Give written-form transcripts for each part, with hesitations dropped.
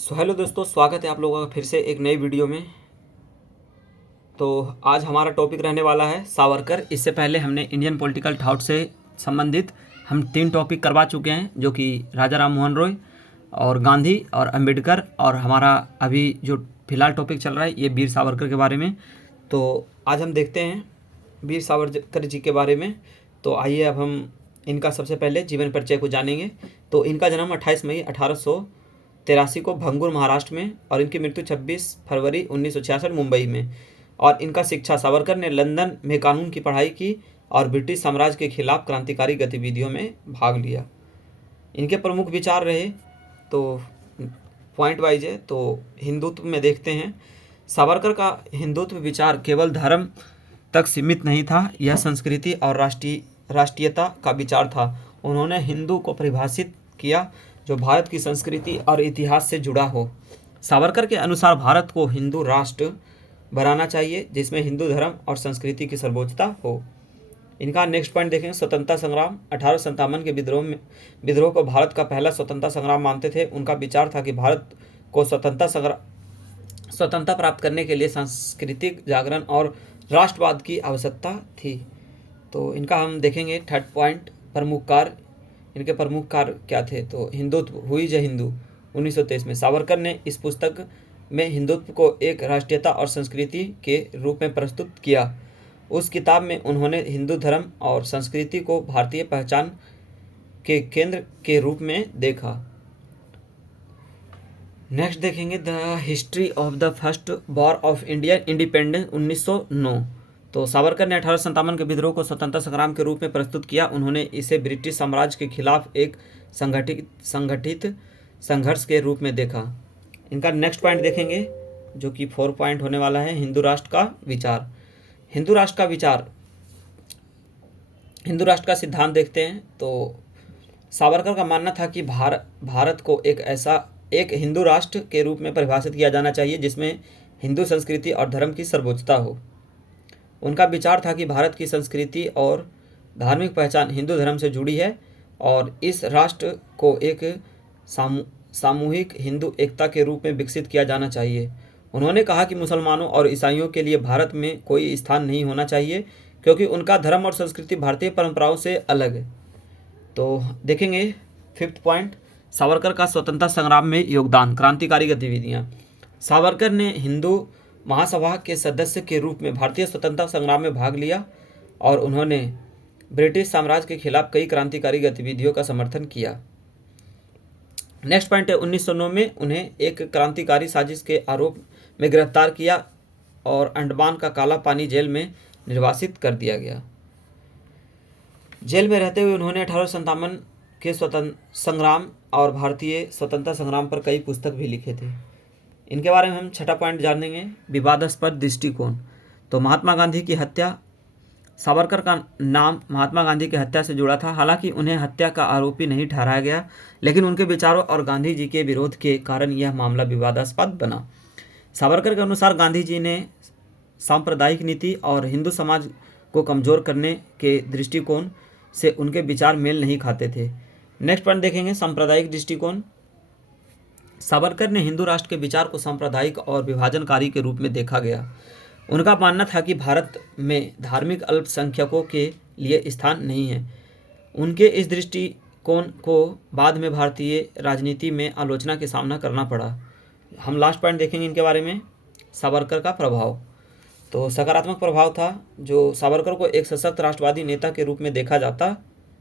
Hello दोस्तों, स्वागत है आप लोगों का फिर से एक नई वीडियो में। तो आज हमारा टॉपिक रहने वाला है सावरकर। इससे पहले हमने इंडियन पॉलिटिकल थॉट से संबंधित हम 3 टॉपिक करवा चुके हैं, जो कि राजा राम मोहन रॉय और गांधी और अंबेडकर, और हमारा अभी जो फिलहाल टॉपिक चल रहा है ये वीर सावरकर के बारे में। तो आज हम देखते हैं वीर सावरकर जी के बारे में। तो आइए अब हम इनका सबसे पहले जीवन परिचय को जानेंगे। तो इनका जन्म 28 मई 1883 को भंगूर महाराष्ट्र में, और इनकी मृत्यु 26 फरवरी 1966 मुंबई में। और इनका शिक्षा, सावरकर ने लंदन में कानून की पढ़ाई की और ब्रिटिश साम्राज्य के खिलाफ क्रांतिकारी गतिविधियों में भाग लिया। इनके प्रमुख विचार रहे, तो पॉइंट वाइज है। तो हिंदुत्व में देखते हैं, सावरकर का हिंदुत्व विचार केवल धर्म तक सीमित नहीं था, यह संस्कृति और राष्ट्रीयता का विचार था। उन्होंने हिंदू को परिभाषित किया जो भारत की संस्कृति और इतिहास से जुड़ा हो। सावरकर के अनुसार भारत को हिंदू राष्ट्र बनाना चाहिए, जिसमें हिंदू धर्म और संस्कृति की सर्वोच्चता हो। इनका नेक्स्ट पॉइंट देखें, स्वतंत्रता संग्राम। 1857 के विद्रोह को भारत का पहला स्वतंत्रता संग्राम मानते थे। उनका विचार था कि भारत को स्वतंत्रता प्राप्त करने के लिए सांस्कृतिक जागरण और राष्ट्रवाद की आवश्यकता थी। तो इनका हम देखेंगे थर्ड पॉइंट, प्रमुख कार्य। इनके प्रमुख कार्य क्या थे? तो हिंदुत्व, हुई जय हिंदू 1923 में। सावरकर ने इस पुस्तक में हिंदुत्व को एक राष्ट्रीयता और संस्कृति के रूप में प्रस्तुत किया। उस किताब में उन्होंने हिंदू धर्म और संस्कृति को भारतीय पहचान के केंद्र के रूप में देखा। नेक्स्ट देखेंगे, the history of the first war of Indian independence 1909। तो सावरकर ने 1857 के विद्रोह को स्वतंत्रता संग्राम के रूप में प्रस्तुत किया। उन्होंने इसे ब्रिटिश साम्राज्य के खिलाफ एक संगठित संघर्ष के रूप में देखा। इनका नेक्स्ट पॉइंट देखेंगे, जो कि 4 पॉइंट होने वाला है, हिंदू राष्ट्र का विचार। हिंदू राष्ट्र का सिद्धांत देखते हैं। तो सावरकर का मानना था कि भारत को एक हिंदू राष्ट्र के रूप में परिभाषित किया जाना चाहिए, जिसमें हिंदू संस्कृति और धर्म की सर्वोच्चता हो। उनका विचार था कि भारत की संस्कृति और धार्मिक पहचान हिंदू धर्म से जुड़ी है और इस राष्ट्र को एक सामूहिक हिंदू एकता के रूप में विकसित किया जाना चाहिए। उन्होंने कहा कि मुसलमानों और ईसाइयों के लिए भारत में कोई स्थान नहीं होना चाहिए, क्योंकि उनका धर्म और संस्कृति भारतीय परंपराओं से अलग है। तो देखेंगे 5th पॉइंट, सावरकर का स्वतंत्रता संग्राम में योगदान, क्रांतिकारी गतिविधियाँ। सावरकर ने हिंदू महासभा के सदस्य के रूप में भारतीय स्वतंत्रता संग्राम में भाग लिया और उन्होंने ब्रिटिश साम्राज्य के खिलाफ कई क्रांतिकारी गतिविधियों का समर्थन किया। नेक्स्ट पॉइंट है, 1909 में उन्हें एक क्रांतिकारी साजिश के आरोप में गिरफ्तार किया और अंडमान का काला पानी जेल में निर्वासित कर दिया गया। जेल में रहते हुए उन्होंने 1857 के स्वतंत्रता संग्राम और भारतीय स्वतंत्रता संग्राम पर कई पुस्तक भी लिखे थे। इनके बारे में हम 6ठा पॉइंट जानेंगे, विवादास्पद दृष्टिकोण। तो महात्मा गांधी की हत्या। सावरकर का नाम महात्मा गांधी की हत्या से जुड़ा था। हालांकि उन्हें हत्या का आरोपी नहीं ठहराया गया, लेकिन उनके विचारों और गांधी जी के विरोध के कारण यह मामला विवादास्पद बना। सावरकर के अनुसार गांधी जी ने सांप्रदायिक नीति और हिंदू समाज को कमजोर करने के दृष्टिकोण से उनके विचार मेल नहीं खाते थे। नेक्स्ट पॉइंट देखेंगे, सांप्रदायिक दृष्टिकोण। सावरकर ने हिंदू राष्ट्र के विचार को सांप्रदायिक और विभाजनकारी के रूप में देखा गया। उनका मानना था कि भारत में धार्मिक अल्पसंख्यकों के लिए स्थान नहीं है। उनके इस दृष्टिकोण को बाद में भारतीय राजनीति में आलोचना के सामना करना पड़ा। हम लास्ट पॉइंट देखेंगे इनके बारे में, सावरकर का प्रभाव। तो सकारात्मक प्रभाव था, जो सावरकर को एक सशक्त राष्ट्रवादी नेता के रूप में देखा जाता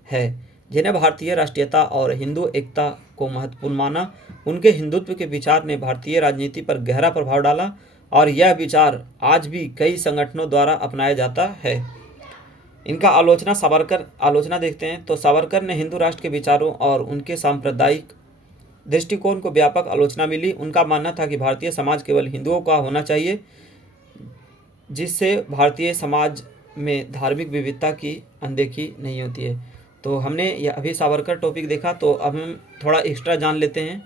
है, जिन्हें भारतीय राष्ट्रीयता और हिंदू एकता को महत्वपूर्ण माना। उनके हिंदुत्व के विचार ने भारतीय राजनीति पर गहरा प्रभाव डाला और यह विचार आज भी कई संगठनों द्वारा अपनाया जाता है। इनका आलोचना देखते हैं। तो सावरकर ने हिंदू राष्ट्र के विचारों और उनके सांप्रदायिक दृष्टिकोण को व्यापक आलोचना मिली। उनका मानना था कि भारतीय समाज केवल हिंदुओं का होना चाहिए, जिससे भारतीय समाज में धार्मिक विविधता की अनदेखी नहीं होती है। तो हमने यह अभी सावरकर टॉपिक देखा, तो अब हम थोड़ा एक्स्ट्रा जान लेते हैं।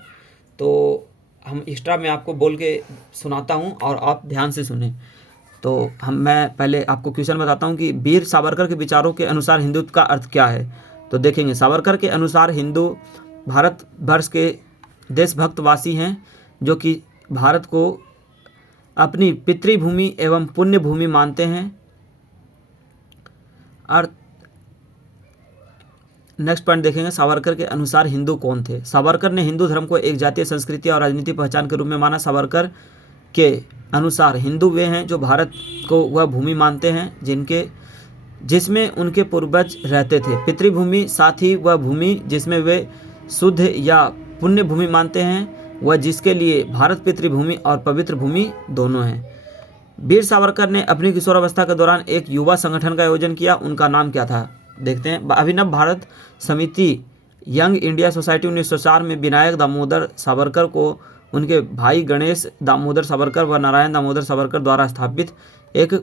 तो हम एक्स्ट्रा में आपको बोल के सुनाता हूं और आप ध्यान से सुने। तो मैं पहले आपको क्वेश्चन बताता हूं कि वीर सावरकर के विचारों के अनुसार हिंदुत्व का अर्थ क्या है। तो देखेंगे, सावरकर के अनुसार हिंदू भारत वर्ष के देशभक्तवासी हैं जो कि भारत को अपनी पितृभूमि एवं पुण्य भूमि मानते हैं। और नेक्स्ट पॉइंट देखेंगे, सावरकर के अनुसार हिंदू कौन थे। सावरकर ने हिंदू धर्म को एक जातीय संस्कृति और राजनीतिक पहचान के रूप में माना। सावरकर के अनुसार हिंदू वे हैं जो भारत को वह भूमि मानते हैं जिसमें उनके पूर्वज रहते थे। पितृभूमि साथ ही वह भूमि जिसमें वे शुद्ध या पुण्य भूमि मानते हैं, वह जिसके लिए भारत पितृभूमि और पवित्र भूमि दोनों हैं। वीर सावरकर ने अपनी किशोरावस्था के दौरान एक युवा संगठन का आयोजन किया। उनका नाम क्या था, देखते हैं। अभिनव भारत समिति यंग इंडिया सोसाइटी 1904 में विनायक दामोदर सावरकर को उनके भाई गणेश दामोदर सावरकर व नारायण दामोदर सावरकर द्वारा स्थापित एक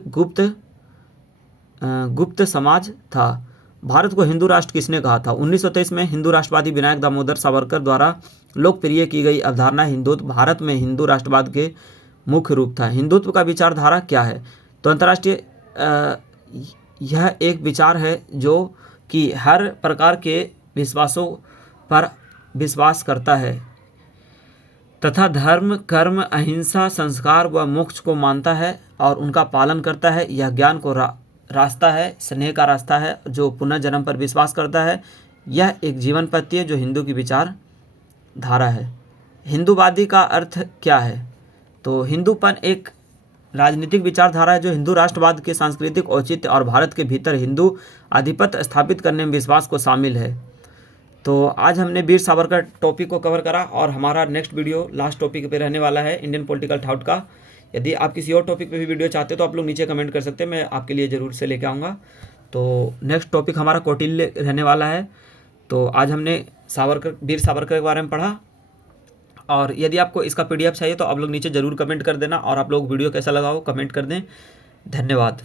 गुप्त समाज था। भारत को हिंदू राष्ट्र किसने कहा था। 1923 में हिंदू राष्ट्रवादी विनायक दामोदर सावरकर द्वारा लोकप्रिय की गई अवधारणा हिंदुत्व भारत में हिंदू राष्ट्रवाद के मुख्य रूप था। हिंदुत्व का विचारधारा क्या है, तो अंतर्राष्ट्रीय यह एक विचार है जो कि हर प्रकार के विश्वासों पर विश्वास करता है तथा धर्म, कर्म, अहिंसा, संस्कार व मोक्ष को मानता है और उनका पालन करता है। यह ज्ञान को रास्ता है, स्नेह का रास्ता है, जो पुनर्जन्म पर विश्वास करता है। यह एक जीवन पद्धति है जो हिंदू की विचारधारा है। हिंदूवादी का अर्थ क्या है, तो हिंदूपन एक राजनीतिक विचारधारा है जो हिंदू राष्ट्रवाद के सांस्कृतिक औचित्य और भारत के भीतर हिंदू आधिपत्य स्थापित करने में विश्वास को शामिल है। तो आज हमने वीर सावरकर टॉपिक को कवर करा और हमारा नेक्स्ट वीडियो लास्ट टॉपिक पे रहने वाला है, इंडियन पॉलिटिकल थॉट का। यदि आप किसी और टॉपिक पे भी वीडियो चाहते हो तो आप लोग नीचे कमेंट कर सकते हैं, मैं आपके लिए ज़रूर से लेके आऊँगा। तो नेक्स्ट टॉपिक हमारा कौटिल्य रहने वाला है। तो आज हमने वीर सावरकर के बारे में पढ़ा, और यदि आपको इसका PDF चाहिए तो आप लोग नीचे ज़रूर कमेंट कर देना, और आप लोग वीडियो कैसा लगा हो कमेंट कर दें। धन्यवाद।